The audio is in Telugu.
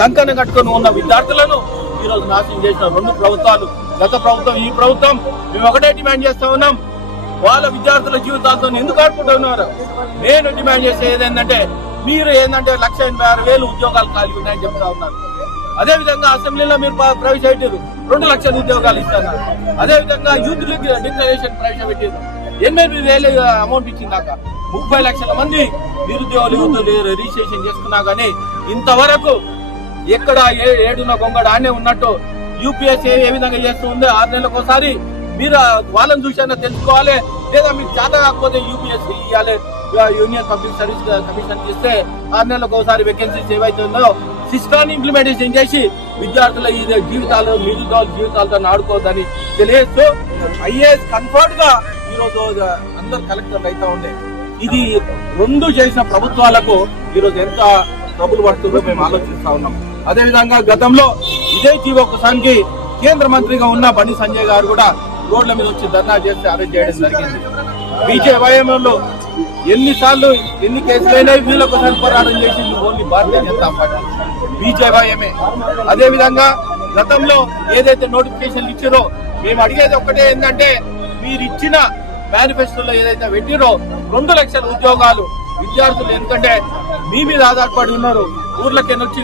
కంకణ కట్టుకొని ఉన్న విద్యార్థులను ఈ రోజు నాశనం చేసిన రెండు ప్రభుత్వాలు. గత ప్రభుత్వం ఈ ప్రభుత్వం మేము ఒకటే డిమాండ్ చేస్తా ఉన్నాం. వాళ్ళ విద్యార్థుల జీవితాలతో ఎందుకు ఆడుకుంటున్నారు నేను డిమాండ్ చేసేది ఏంటంటే మీరు ఏంటంటే లక్ష ఎనభై ఆరు వేలు ఉద్యోగాలు ఖాళీ ఉన్నాయని చెప్తా ఉన్నారు. అదే విధంగా అసెంబ్లీలో మీరు ప్రవేశపెట్టారు రెండు లక్షల ఉద్యోగాలు ఇస్తున్నారు. అదే విధంగా యూత్ లీగ్ డిక్లరేషన్ ప్రవేశపెట్టారు ఎనిమిది వేలు అమౌంట్ ఇచ్చిందాక ముప్పై లక్షల మంది నిరుద్యోగులు యూత్ రిజిస్ట్రేషన్ చేసుకున్నా కానీ ఇంతవరకు ఎక్కడ ఏ- ఏడున్న గొంగడానే ఉన్నట్టు యూపీఎస్ఏ ఏ విధంగా చేస్తుంది ఆరు నెలలకు ఒకసారి మీరు వాళ్ళని చూసైనా తెలుసుకోవాలి. లేదా మీకు చేత కాకపోతే యూపీఎస్సీ ఇవ్వాలి. యూనియన్ పబ్లిక్ సర్వీస్ కమిషన్ ఇస్తే ఆరు నెలలకు ఒకసారి వేకెన్సీస్ ఏవైతే ఉందో సిస్టాన్ని ఇంప్లిమెంటేషన్ చేసి విద్యార్థుల ఈ జీవితాలు నిరుద్యోగుల జీవితాలతో ఆడుకోవద్దని తెలియస్తూ ఐఏఎస్ కన్ఫర్ట్గా ఈరోజు అందరు కలెక్టర్లు అయితే ఉండే. ఇది రెండు చేసిన ప్రభుత్వాలకు ఈరోజు ఎంత ట్రబుల్ పడుతుందో మేము ఆలోచిస్తా ఉన్నాం. అదేవిధంగా గతంలో ఇదే జీవోత్సవానికి కేంద్ర మంత్రిగా ఉన్న బండి సంజయ్ గారు కూడా రోడ్ల మీద వచ్చి ధర్నా చేస్తే అరెస్ట్ చేయడం జరిగింది. బీజేపీలో ఎన్నిసార్లు ఎన్ని కేసులైనా వీళ్ళ పోరాటం చేసింది ఓన్లీ భారతీయ జనతా పార్టీ. బీజేపీఎంఏ అదేవిధంగా గతంలో ఏదైతే నోటిఫికేషన్లు ఇచ్చారో మేము అడిగేది ఒక్కటే ఏంటంటే మీరు ఇచ్చిన మేనిఫెస్టోలో ఏదైతే పెట్టిరో రెండు లక్షల ఉద్యోగాలు విద్యార్థులు ఎందుకంటే మీ మీద ఆధారపడి ఉన్నారు. ఊర్లకి వచ్చి